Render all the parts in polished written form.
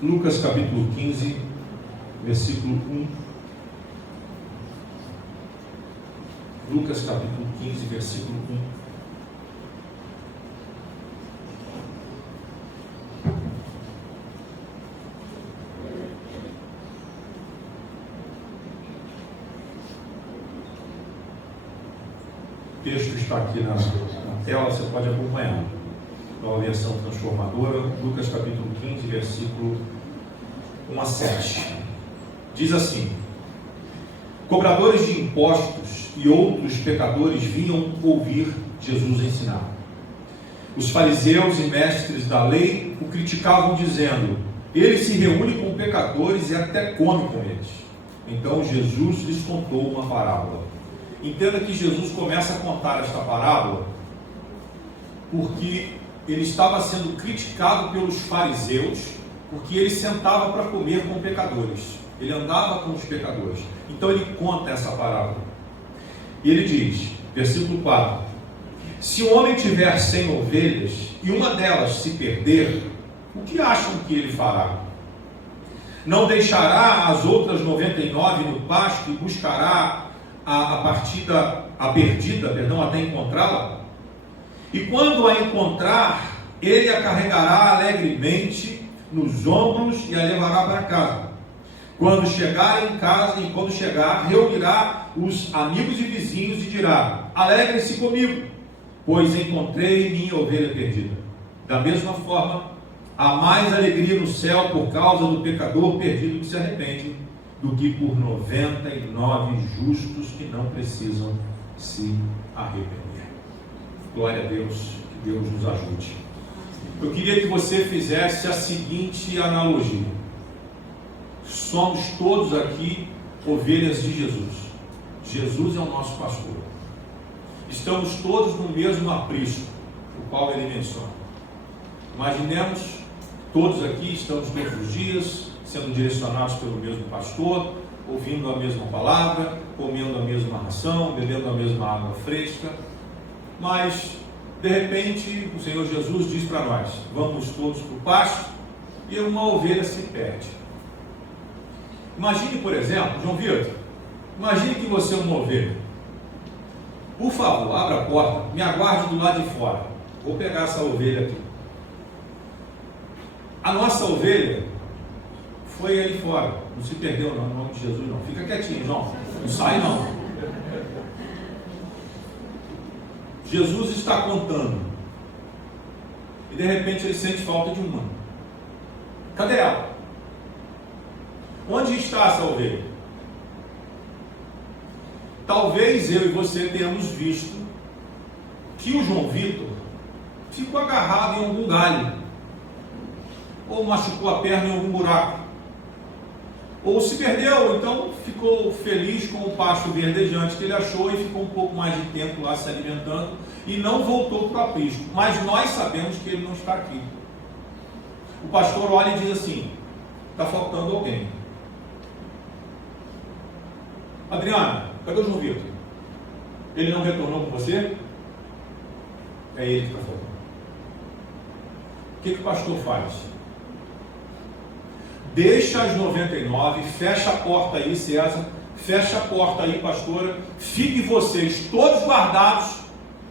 Lucas capítulo 15, versículo 1. Lucas capítulo 15, versículo 1. O texto está aqui na tela, você pode acompanhar. Nova versão transformadora, Lucas capítulo 15, versículo 1 a 7. Diz assim: cobradores de impostos e outros pecadores vinham ouvir Jesus ensinar. Os fariseus e mestres da lei o criticavam, dizendo: ele se reúne com pecadores e até come com eles. Então Jesus lhes contou uma parábola. Entenda que Jesus começa a contar esta parábola porque ele estava sendo criticado pelos fariseus, porque ele sentava para comer com pecadores, ele andava com os pecadores. Então ele conta essa parábola. E ele diz, versículo 4: se um homem tiver 100 ovelhas e uma delas se perder, o que acham que ele fará? Não deixará as outras 99 no pasto e buscará a perdida, até encontrá-la? E quando a encontrar, ele a carregará alegremente nos ombros e a levará para casa. Quando chegar em casa e quando chegar, reunirá os amigos e vizinhos e dirá: alegrem-se comigo, pois encontrei minha ovelha perdida. Da mesma forma, há mais alegria no céu por causa do pecador perdido que se arrepende, do que por 99 justos que não precisam se arrepender. Glória a Deus, que Deus nos ajude. Eu queria que você fizesse a seguinte analogia: somos todos aqui ovelhas de Jesus. Jesus é o nosso pastor. Estamos todos no mesmo aprisco, o qual ele menciona. Imaginemos, todos aqui estamos todos os dias sendo direcionados pelo mesmo pastor, ouvindo a mesma palavra, comendo a mesma ração, bebendo a mesma água fresca. Mas, de repente, o Senhor Jesus diz para nós: vamos todos para o pasto, e uma ovelha se perde. Imagine, por exemplo, João Vitor, imagine que você é uma ovelha. Por favor, abra a porta, me aguarde do lado de fora. Vou pegar essa ovelha aqui. A nossa ovelha foi ali fora, não se perdeu não, em nome de Jesus não. Fica quietinho, João, não sai não. Jesus está contando, e de repente ele sente falta de uma. Cadê ela? Onde está essa ovelha? Talvez eu e você tenhamos visto que o João Vitor ficou agarrado em algum galho, ou machucou a perna em algum buraco, ou se perdeu, então ficou feliz com o pasto verdejante que ele achou e ficou um pouco mais de tempo lá se alimentando e não voltou para o aprisco. Mas nós sabemos que ele não está aqui. O pastor olha e diz assim: está faltando alguém. Adriana, cadê o João Vitor? Ele não retornou com você? É ele que está faltando. O que o pastor faz? Deixa as 99, fecha a porta aí, César, fecha a porta aí, pastora, fiquem vocês todos guardados,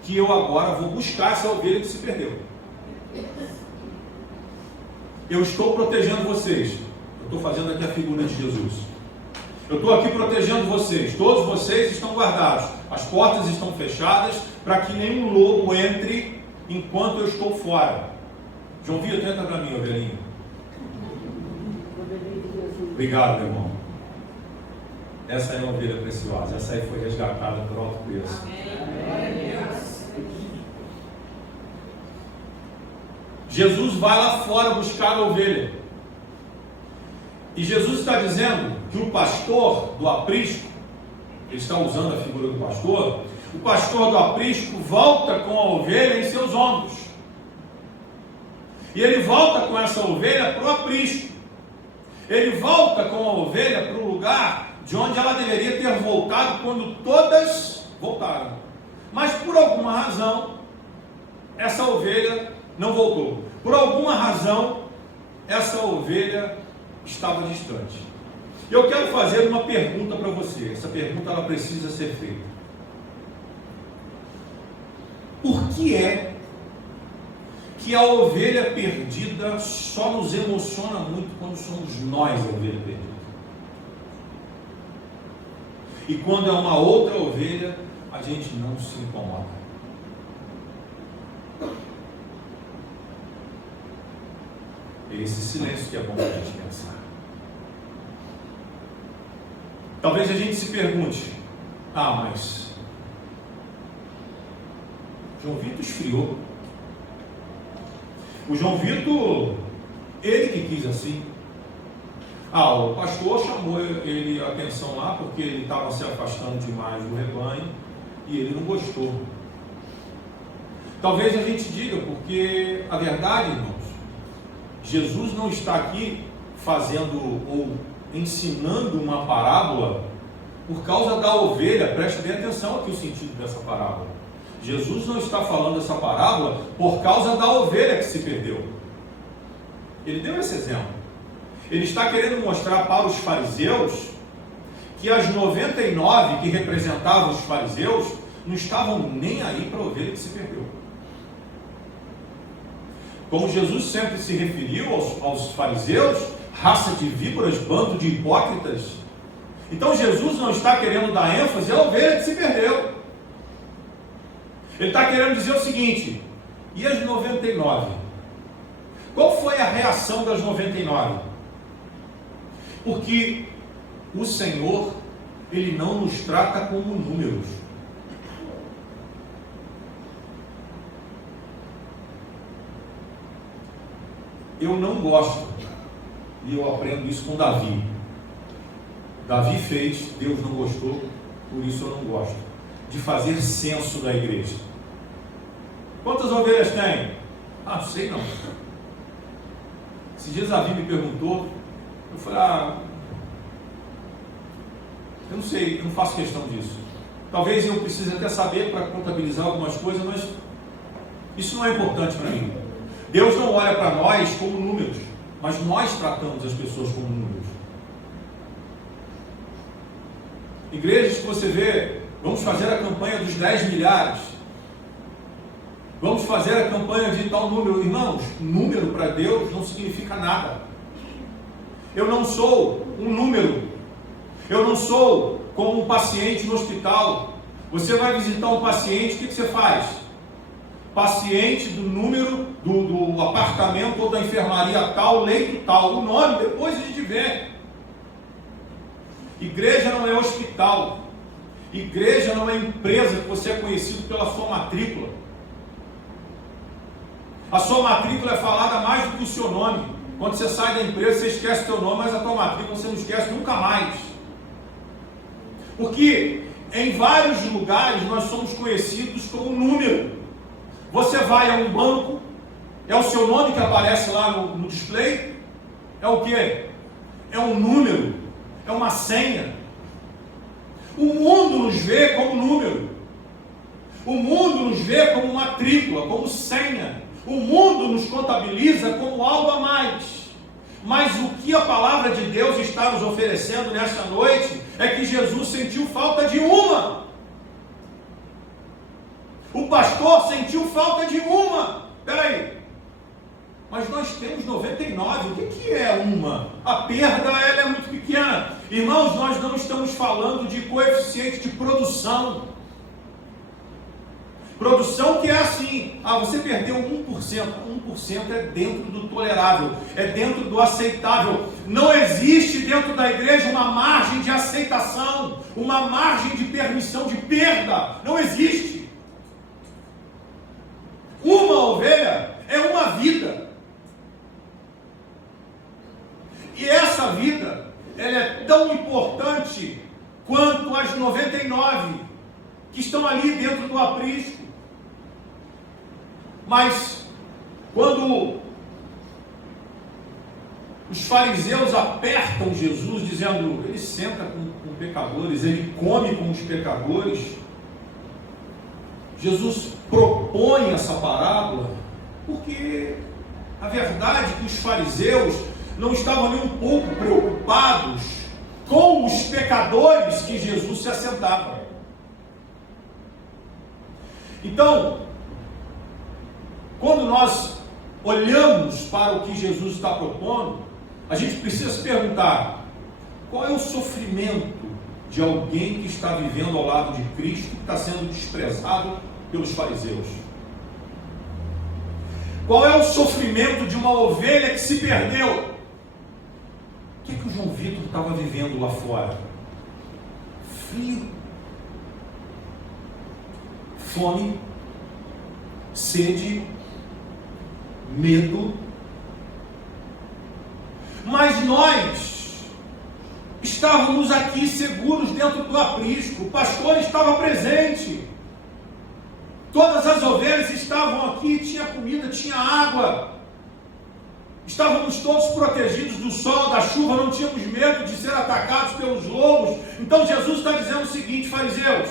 que eu agora vou buscar essa ovelha que se perdeu. Eu estou protegendo vocês. Eu estou fazendo aqui a figura de Jesus. Eu estou aqui protegendo vocês, todos vocês estão guardados, as portas estão fechadas, para que nenhum lobo entre enquanto eu estou fora. João Vitor, entra para mim, ovelhinha. Obrigado, meu irmão. Essa é uma ovelha preciosa. Essa aí foi resgatada por alto preço. Jesus vai lá fora buscar a ovelha. E Jesus está dizendo que o pastor do aprisco, ele está usando a figura do pastor, o pastor do aprisco volta com a ovelha em seus ombros. E ele volta com essa ovelha para o aprisco. Ele volta com a ovelha para o lugar de onde ela deveria ter voltado quando todas voltaram. Mas por alguma razão, essa ovelha não voltou. Por alguma razão, essa ovelha estava distante. Eu quero fazer uma pergunta para você. Essa pergunta ela precisa ser feita. Por que é que a ovelha perdida só nos emociona muito quando somos nós a ovelha perdida? E quando é uma outra ovelha, a gente não se incomoda. É esse silêncio que é bom para a gente pensar. Talvez a gente se pergunte: mas João Vitor esfriou. O João Vitor, ele que quis assim. O pastor chamou ele a atenção lá porque ele estava se afastando demais do rebanho e ele não gostou. Talvez a gente diga, porque a verdade, irmãos, Jesus não está aqui fazendo ou ensinando uma parábola por causa da ovelha. Preste bem atenção aqui o sentido dessa parábola. Jesus não está falando essa parábola por causa da ovelha que se perdeu. Ele deu esse exemplo. Ele está querendo mostrar para os fariseus que as 99 que representavam os fariseus não estavam nem aí para a ovelha que se perdeu. Como Jesus sempre se referiu aos fariseus, raça de víboras, bando de hipócritas. Então Jesus não está querendo dar ênfase à ovelha que se perdeu. Ele está querendo dizer o seguinte: e as 99? Qual foi a reação das 99? Porque o Senhor, Ele não nos trata como números. Eu não gosto, e eu aprendo isso com Davi. Davi fez, Deus não gostou, por isso eu não gosto, de fazer censo da igreja. Quantas ovelhas tem? Não sei não. Esses dias Davi me perguntou, eu falei, eu não sei, eu não faço questão disso. Talvez eu precise até saber para contabilizar algumas coisas, mas isso não é importante para mim. Deus não olha para nós como números, mas nós tratamos as pessoas como números. Igrejas que você vê, vamos fazer a campanha dos 10 milhares, vamos fazer a campanha de tal número. Irmãos, número para Deus não significa nada. Eu não sou um número. Eu não sou como um paciente no hospital. Você vai visitar um paciente, o que você faz? Paciente do número do apartamento ou da enfermaria tal, leito tal, o nome, depois a gente vê. Igreja não é hospital. Igreja não é empresa que você é conhecido pela sua matrícula. A sua matrícula é falada mais do que o seu nome. Quando você sai da empresa, você esquece o seu nome, mas a tua matrícula você não esquece nunca mais. Porque em vários lugares nós somos conhecidos como número. Você vai a um banco, é o seu nome que aparece lá no display? É o quê? É um número, é uma senha. O mundo nos vê como número. O mundo nos vê como matrícula, como senha. O mundo nos contabiliza como algo a mais. Mas o que a palavra de Deus está nos oferecendo nesta noite é que Jesus sentiu falta de uma. O pastor sentiu falta de uma. Espera aí. Mas nós temos 99. O que é uma? A perda ela é muito pequena. Irmãos, nós não estamos falando de coeficiente de produção. Produção que é assim, você perdeu 1%, 1% é dentro do tolerável, é dentro do aceitável. Não existe dentro da igreja uma margem de aceitação, uma margem de permissão de perda, não existe. Uma ovelha é uma vida. E essa vida, ela é tão importante quanto as 99 que estão ali dentro do aprisco. Mas, quando os fariseus apertam Jesus, dizendo, ele senta com pecadores, ele come com os pecadores, Jesus propõe essa parábola, porque A verdade é que os fariseus não estavam nem um pouco preocupados com os pecadores que Jesus se assentava. Então, quando nós olhamos para o que Jesus está propondo, a gente precisa se perguntar: qual é o sofrimento de alguém que está vivendo ao lado de Cristo, que está sendo desprezado pelos fariseus? Qual é o sofrimento de uma ovelha que se perdeu? O que é que o João Vitor estava vivendo lá fora? Frio, fome, sede, medo. Mas nós estávamos aqui seguros dentro do aprisco, o pastor estava presente, todas as ovelhas estavam aqui, tinha comida, tinha água, estávamos todos protegidos do sol, da chuva, não tínhamos medo de ser atacados pelos lobos. Então Jesus está dizendo o seguinte: fariseus,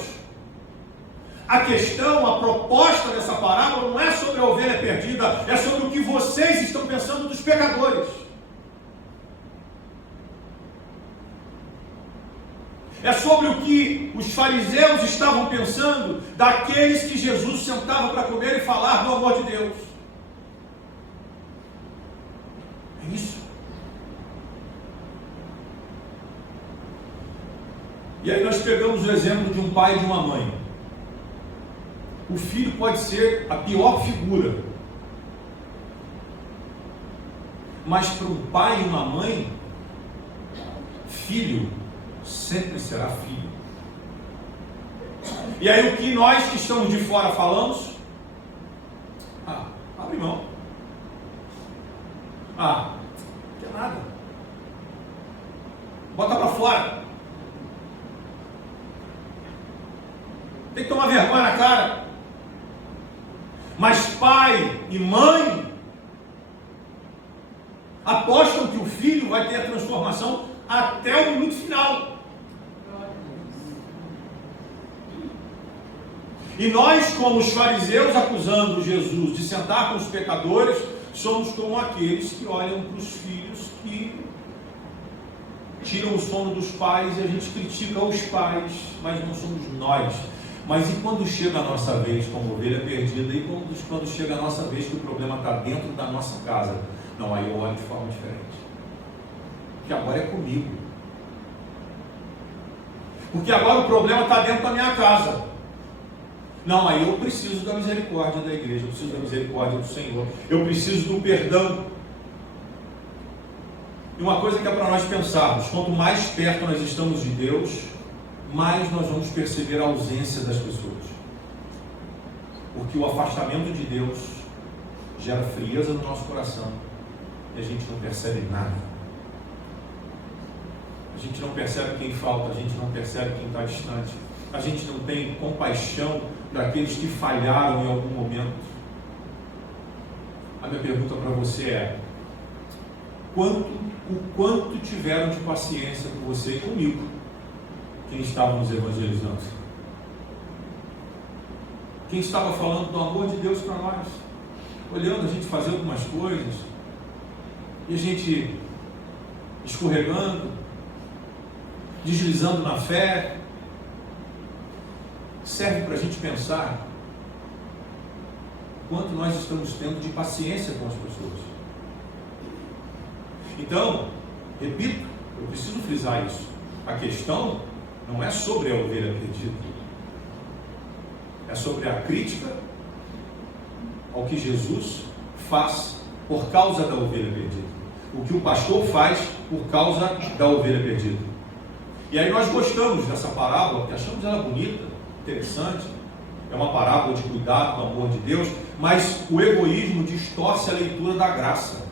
a questão, a proposta dessa parábola não é sobre a ovelha perdida, é sobre o que vocês estão pensando dos pecadores. É sobre o que os fariseus estavam pensando daqueles que Jesus sentava para comer e falar do amor de Deus. É isso. E aí nós pegamos o exemplo de um pai e de uma mãe. O filho pode ser a pior figura, mas para um pai e uma mãe, filho sempre será filho. E aí o que nós que estamos de fora falamos? Abre mão. Não quer nada. Bota para fora. Tem que tomar vergonha na cara. Mas pai e mãe apostam que o filho vai ter a transformação até o minuto final. E nós, como os fariseus acusando Jesus de sentar com os pecadores, somos como aqueles que olham para os filhos que tiram o sono dos pais, e a gente critica os pais, mas não somos nós. Mas e quando chega a nossa vez como ovelha perdida? E quando chega a nossa vez que o problema está dentro da nossa casa? Não, aí eu olho de forma diferente. Porque agora é comigo. Porque agora o problema está dentro da minha casa. Não, aí eu preciso da misericórdia da igreja, eu preciso da misericórdia do Senhor, eu preciso do perdão. E uma coisa que é para nós pensarmos: quanto mais perto nós estamos de Deus, mais nós vamos perceber a ausência das pessoas. Porque o afastamento de Deus gera frieza no nosso coração e a gente não percebe nada. A gente não percebe quem falta, a gente não percebe quem está distante, a gente não tem compaixão daqueles que falharam em algum momento. A minha pergunta para você é: o quanto tiveram de paciência com você e comigo, quem estava nos evangelizando? Quem estava falando do amor de Deus para nós, olhando a gente fazer algumas coisas e a gente escorregando, deslizando na fé. Serve para a gente pensar quanto nós estamos tendo de paciência com as pessoas. Então, repito, eu preciso frisar isso: a questão não é sobre a ovelha perdida, é sobre a crítica ao que Jesus faz por causa da ovelha perdida, o que o pastor faz por causa da ovelha perdida. E aí nós gostamos dessa parábola, porque achamos ela bonita, interessante, é uma parábola de cuidado, do amor de Deus, mas o egoísmo distorce a leitura da graça.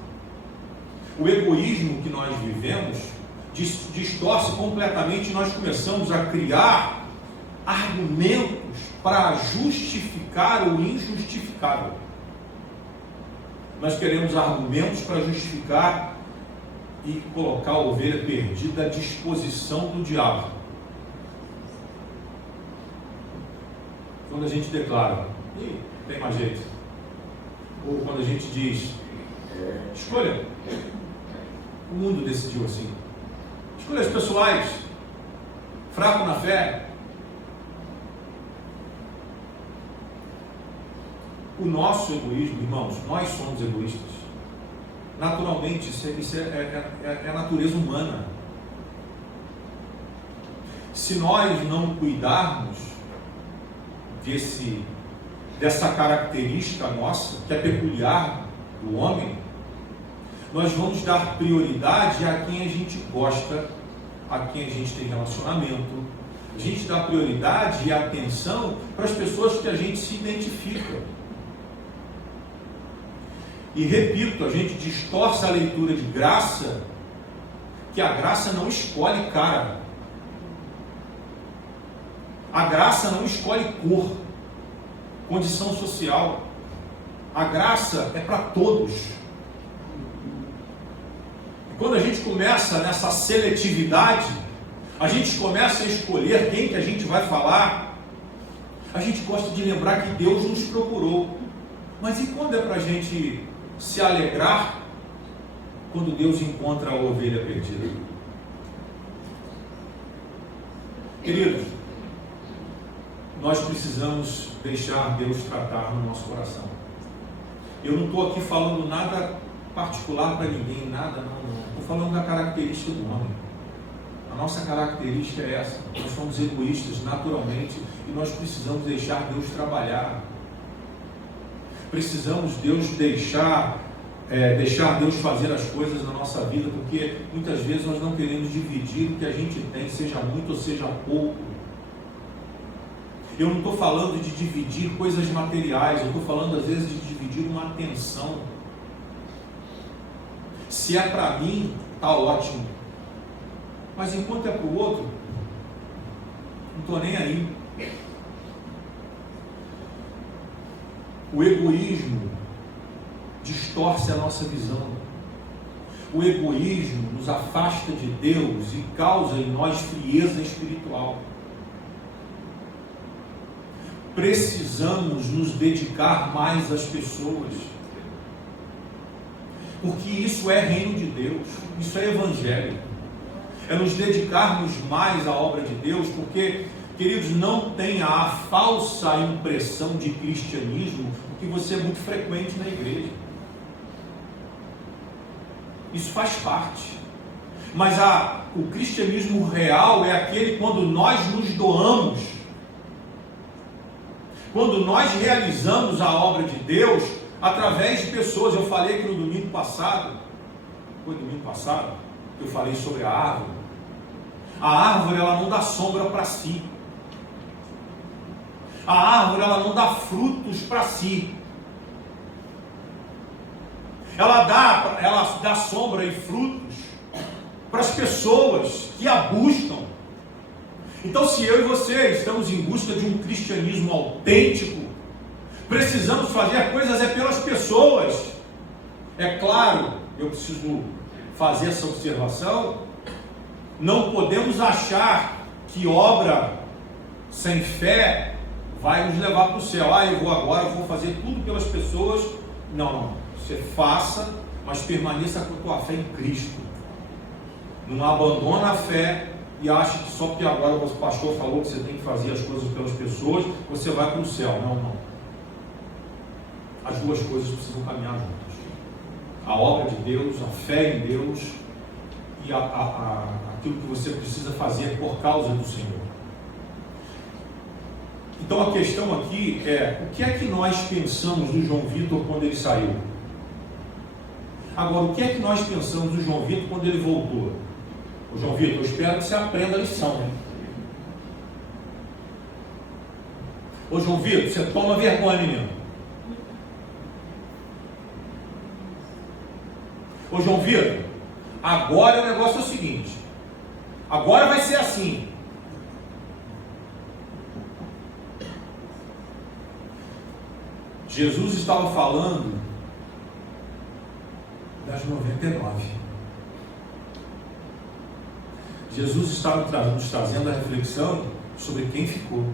O egoísmo que nós vivemos distorce completamente, e nós começamos a criar argumentos para justificar o injustificável. Nós queremos argumentos para justificar e colocar a ovelha perdida à disposição do diabo. Quando a gente declara, tem mais jeito, ou quando a gente diz, Escolha. O mundo decidiu assim. Escolhas pessoais. Fraco na fé. O nosso egoísmo, irmãos, nós somos egoístas. Naturalmente, isso é a natureza humana. Se nós não cuidarmos dessa característica nossa, que é peculiar do homem, nós vamos dar prioridade a quem a gente gosta, a quem a gente tem relacionamento. A gente dá prioridade e atenção para as pessoas que a gente se identifica. E repito, a gente distorce a leitura de graça, que a graça não escolhe cara. A graça não escolhe cor, condição social. A graça é para todos. E quando a gente começa nessa seletividade, a gente começa a escolher quem que a gente vai falar. A gente gosta de lembrar que Deus nos procurou. Mas e quando é para a gente se alegrar quando Deus encontra a ovelha perdida? Queridos, nós precisamos deixar Deus tratar no nosso coração. Eu não estou aqui falando nada particular para ninguém, nada, não. Estou falando da característica do homem. A nossa característica é essa. Nós somos egoístas naturalmente e nós precisamos deixar Deus trabalhar. Precisamos deixar Deus fazer as coisas na nossa vida, porque muitas vezes nós não queremos dividir o que a gente tem, seja muito ou seja pouco. Eu não estou falando de dividir coisas materiais, eu estou falando às vezes de dividir uma atenção. Se é para mim, está ótimo. Mas enquanto é para o outro, não estou nem aí. O egoísmo distorce a nossa visão. O egoísmo nos afasta de Deus e causa em nós frieza espiritual. Precisamos nos dedicar mais às pessoas, porque isso é reino de Deus, isso é evangelho. É nos dedicarmos mais à obra de Deus, porque, queridos, não tenha a falsa impressão de cristianismo, que você é muito frequente na igreja. Isso faz parte. Mas o cristianismo real é aquele quando nós nos doamos, quando nós realizamos a obra de Deus através de pessoas. Eu falei que no domingo passado, foi domingo passado, que eu falei sobre a árvore. A árvore, ela não dá sombra para si. A árvore, ela não dá frutos para si. Ela dá sombra e frutos para as pessoas que a buscam. Então, se eu e você estamos em busca de um cristianismo autêntico, precisamos fazer coisas pelas pessoas. É claro, eu preciso fazer essa observação. Não podemos achar que obra sem fé vai nos levar para o céu. Eu vou fazer tudo pelas pessoas. Não. Você faça, mas permaneça com a tua fé em Cristo. Não abandona a fé e acha que só porque agora o pastor falou que você tem que fazer as coisas pelas pessoas, você vai para o céu. Não. As duas coisas precisam caminhar juntas. A obra de Deus, a fé em Deus e aquilo que você precisa fazer por causa do Senhor. Então a questão aqui é: o que é que nós pensamos do João Vitor quando ele saiu? Agora, o que é que nós pensamos do João Vitor quando ele voltou? Ô João Vitor, eu espero que você aprenda a lição, hein? Ô João Vitor, você toma vergonha, menino. Ô João Vitor, agora o negócio é o seguinte: agora vai ser assim. Jesus estava falando das 99. Jesus estava nos trazendo a reflexão sobre quem ficou.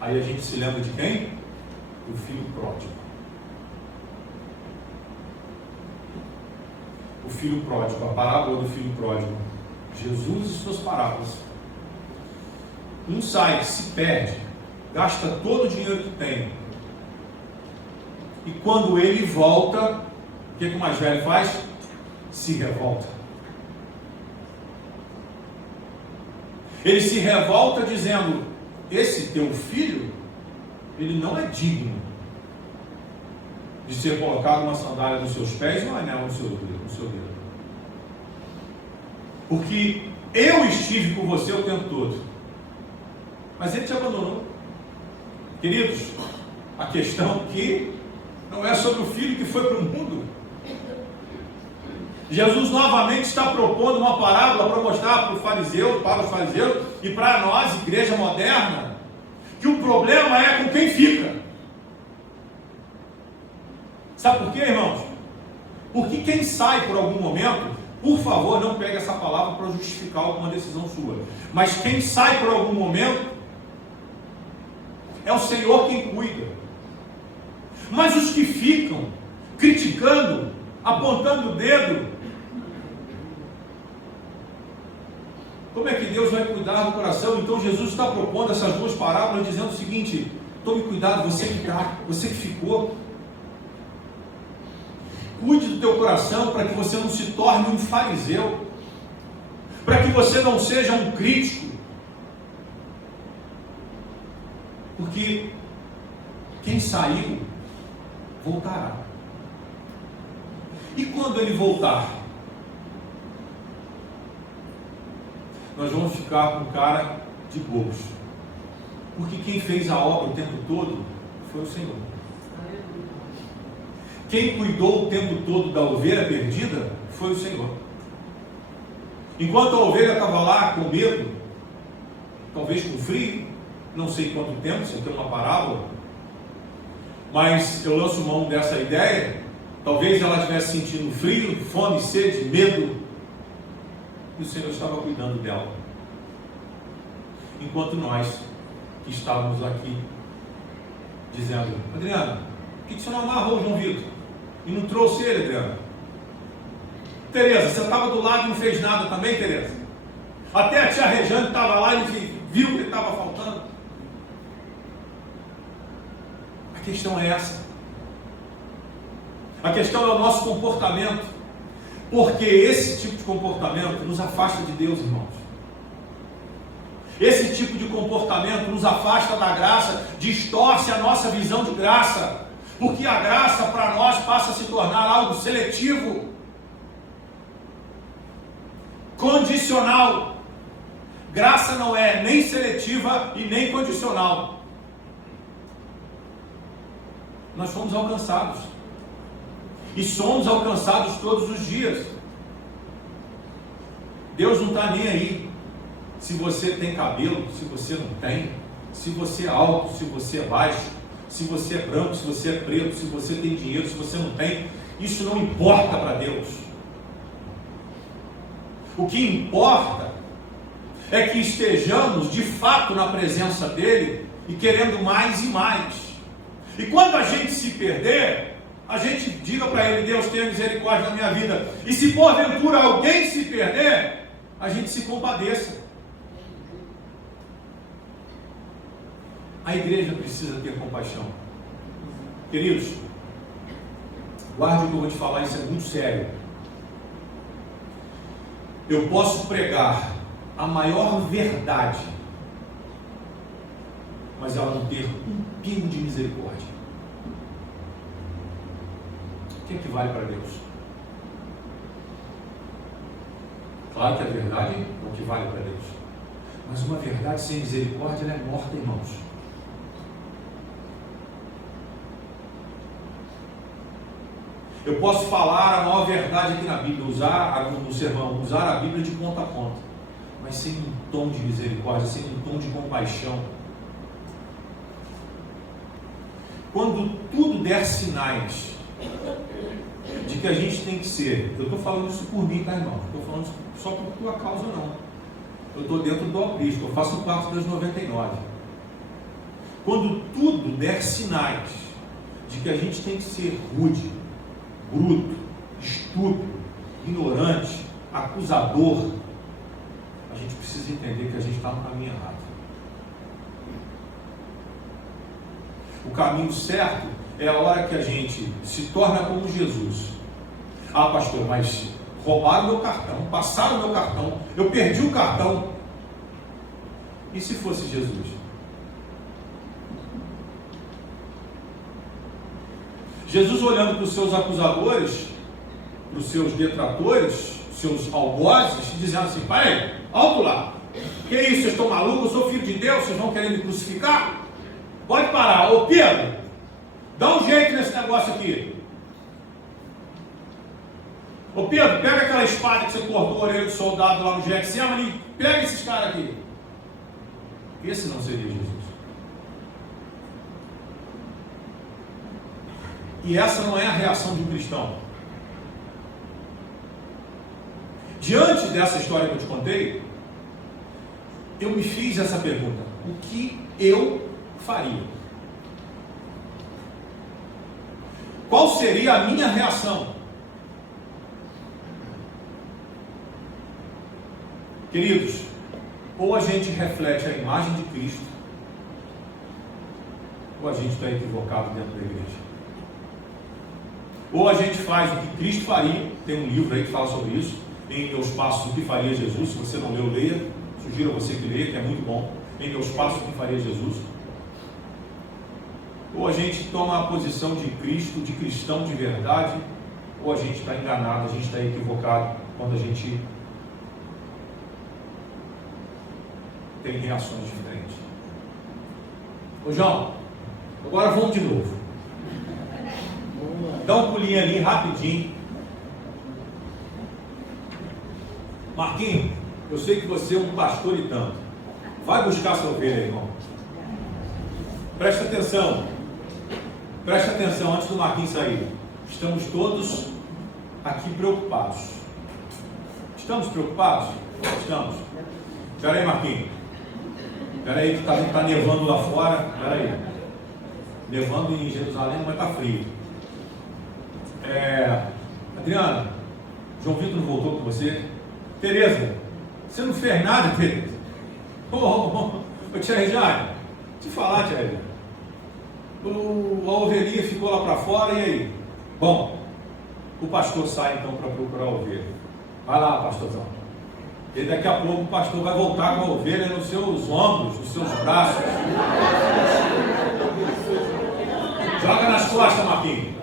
Aí a gente se lembra de quem? Do filho pródigo. o filho pródigo, a parábola do filho pródigo. Jesus e suas parábolas. Um sai, se perde, gasta todo o dinheiro que tem. E quando ele volta, o que o mais velho faz? Se revolta. Ele se revolta dizendo: esse teu filho, ele não é digno de ser colocado uma sandália nos seus pés e um anel no seu dedo. Porque eu estive com você o tempo todo, mas ele te abandonou. Queridos, a questão aqui não é sobre o filho que foi para o mundo. Jesus novamente está propondo uma parábola para mostrar para os fariseus e para nós, igreja moderna, que o problema é com quem fica. Sabe por quê, irmãos? Porque quem sai por algum momento, por favor, não pegue essa palavra para justificar alguma decisão sua, mas quem sai por algum momento é o Senhor quem cuida. Mas os que ficam criticando, apontando o dedo, como é que Deus vai cuidar do coração? Então Jesus está propondo essas duas parábolas, dizendo o seguinte: tome cuidado, você que ficou, cuide do teu coração para que você não se torne um fariseu, para que você não seja um crítico, porque quem saiu voltará. E quando ele voltar, nós vamos ficar com cara de bobos, porque quem fez a obra o tempo todo foi o Senhor. Quem cuidou o tempo todo da ovelha perdida foi o Senhor. Enquanto a ovelha estava lá com medo, talvez com frio, não sei quanto tempo, isso aqui é uma parábola, mas eu lanço mão dessa ideia. Talvez ela estivesse sentindo frio, fome, sede, medo, e o Senhor estava cuidando dela. Enquanto nós que estávamos aqui dizendo: Adriano, por que você não amarrou o João Vitor? E não trouxe ele, Adriano? Tereza, você estava do lado e não fez nada também, Tereza? Até a tia Rejane estava lá e viu que ele estava faltando. A questão é essa. A questão é o nosso comportamento. Porque esse tipo de comportamento nos afasta de Deus, irmãos. Esse tipo de comportamento nos afasta da graça, distorce a nossa visão de graça. Porque a graça para nós passa a se tornar algo seletivo, condicional. Graça não é nem seletiva e nem condicional. Nós fomos alcançados. E somos alcançados todos os dias. Deus não está nem aí se você tem cabelo, se você não tem, se você é alto, se você é baixo, se você é branco, se você é preto, se você tem dinheiro, se você não tem. Isso não importa para Deus. O que importa é que estejamos de fato na presença dEle e querendo mais e mais. E quando a gente se perder, a gente diga para Ele: Deus, tenha misericórdia na minha vida. E se porventura alguém se perder, a gente se compadeça. A igreja precisa ter compaixão. Queridos, guarde o que eu vou te falar, isso é muito sério. Eu posso pregar a maior verdade, mas ela não ter um pingo de misericórdia. O que é que vale para Deus? Claro que a verdade é o que vale para Deus, mas uma verdade sem misericórdia, ela é morta, irmãos. Eu posso falar a maior verdade aqui na Bíblia, usar no sermão, usar a Bíblia de ponta a ponta, mas sem um tom de misericórdia, sem um tom de compaixão. Quando tudo der sinais de que a gente tem que ser, eu estou falando isso por mim, tá, irmão? Não estou falando isso só por tua causa, não. Eu estou dentro do Cristo, eu faço parte das 99. Quando tudo der sinais de que a gente tem que ser rude, bruto, estúpido, ignorante, acusador, a gente precisa entender que a gente está no caminho errado. O caminho certo é a hora que a gente se torna como Jesus. Ah, pastor, mas roubaram meu cartão, passaram meu cartão, eu perdi o cartão. E se fosse Jesus? Jesus olhando para os seus acusadores, para os seus detratores, seus algozes, dizendo assim: pai, alto lá, que isso, vocês estão malucos? Eu sou filho de Deus, vocês vão querer me crucificar? Pode parar. Ô Pedro, dá um jeito nesse negócio aqui. Ô Pedro, pega aquela espada que você cortou a orelha do soldado lá no Getsemane e pega esses caras aqui. Esse não seria Jesus. E essa não é a reação de um cristão. Diante dessa história que eu te contei, eu me fiz essa pergunta: o que eu faria? Qual seria a minha reação? Queridos, ou a gente reflete a imagem de Cristo, ou a gente está equivocado dentro da igreja. Ou a gente faz o que Cristo faria, tem um livro aí que fala sobre isso, Em Meus Passos, o que faria Jesus. Se você não leu, leia, sugiro a você que leia, que é muito bom. Em Meus Passos, o que faria Jesus. Ou a gente toma a posição de Cristo, de cristão de verdade, ou a gente está enganado, a gente está equivocado quando a gente tem reações diferentes. Ô João, agora vamos de novo. Dá um pulinho ali rapidinho. Marquinhos, eu sei que você é um pastor e tanto. Vai buscar sua ovelha, irmão. Presta atenção. Presta atenção antes do Marquinhos sair. Estamos todos aqui preocupados. Estamos preocupados? Estamos. Espera aí, Marquinhos. Espera aí que está nevando lá fora. Espera aí. Nevando em Jerusalém, mas está frio. Adriana, João Vitor não voltou com você? Tereza, você não fez nada, Tereza? Ô tia Regiane, te falar, tia Regiane. A ovelhinha ficou lá para fora, e aí? Bom, o pastor sai então para procurar a ovelha. Vai lá, pastorzão. E daqui a pouco o pastor vai voltar com a ovelha nos seus ombros, nos seus braços. Joga nas costas, Marquinhos.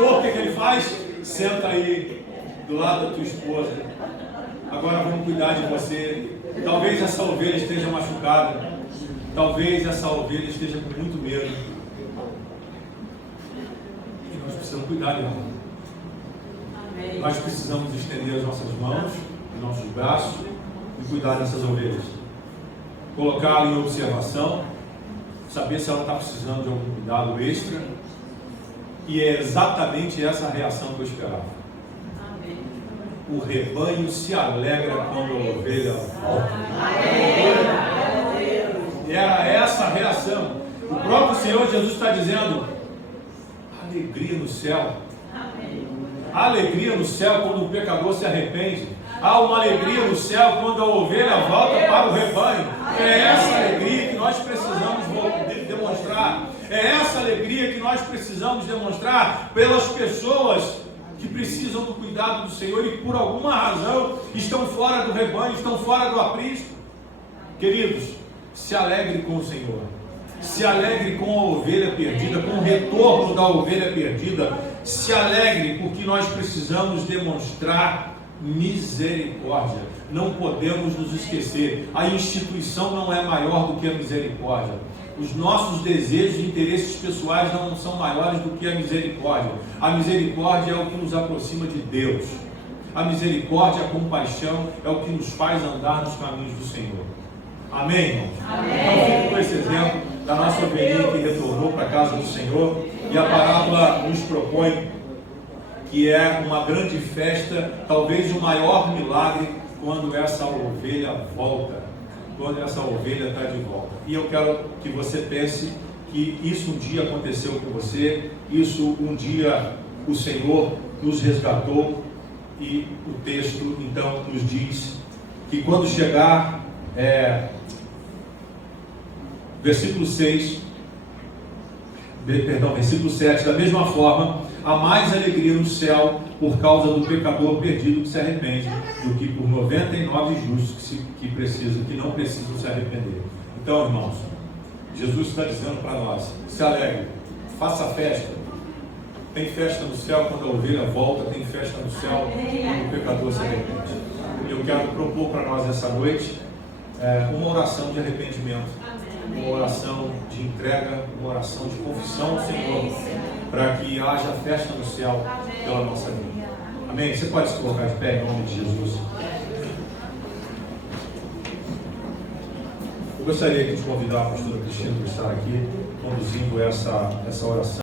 O que ele faz? Senta aí do lado da tua esposa. Agora vamos cuidar de você. Talvez essa ovelha esteja machucada. Talvez essa ovelha esteja com muito medo. E nós precisamos cuidar dela. Nós precisamos estender as nossas mãos, os nossos braços e cuidar dessas ovelhas. Colocá-la em observação, saber se ela está precisando de algum cuidado extra. E é exatamente essa a reação que eu esperava. Amém. O rebanho se alegra quando a ovelha volta. Era essa a reação. O próprio Senhor Jesus está dizendo: alegria no céu. Há alegria no céu quando o pecador se arrepende. Há uma alegria no céu quando a ovelha volta para o rebanho. É essa alegria que nós precisamos demonstrar. É essa alegria que nós precisamos demonstrar pelas pessoas que precisam do cuidado do Senhor e por alguma razão estão fora do rebanho, estão fora do aprisco. Queridos, se alegre com o Senhor. Se alegre com a ovelha perdida, com o retorno da ovelha perdida. Se alegre porque nós precisamos demonstrar misericórdia. Não podemos nos esquecer. A instituição não é maior do que a misericórdia. Os nossos desejos e interesses pessoais não são maiores do que a misericórdia. A misericórdia é o que nos aproxima de Deus. A misericórdia, a compaixão é o que nos faz andar nos caminhos do Senhor. Amém, irmãos? Amém. Então fique com esse exemplo da nossa ovelhinha que retornou para a casa do Senhor. E a parábola nos propõe que é uma grande festa, talvez o maior milagre, quando essa ovelha volta, quando essa ovelha está de volta. E eu quero que você pense que isso um dia aconteceu com você, isso um dia o Senhor nos resgatou, e o texto então nos diz que quando chegar, versículo 7, da mesma forma, há mais alegria no céu por causa do pecador perdido que se arrepende, do que por 99 justos que não precisam se arrepender. Então, irmãos, Jesus está dizendo para nós: se alegre, faça festa. Tem festa no céu quando a ovelha volta, tem festa no céu quando o pecador se arrepende. Eu quero propor para nós essa noite uma oração de arrependimento, uma oração de entrega, uma oração de confissão ao Senhor, para que haja festa no céu pela nossa vida. Amém? Você pode se colocar de pé em nome de Jesus. Eu gostaria de convidar a pastora Cristina para estar aqui conduzindo essa oração.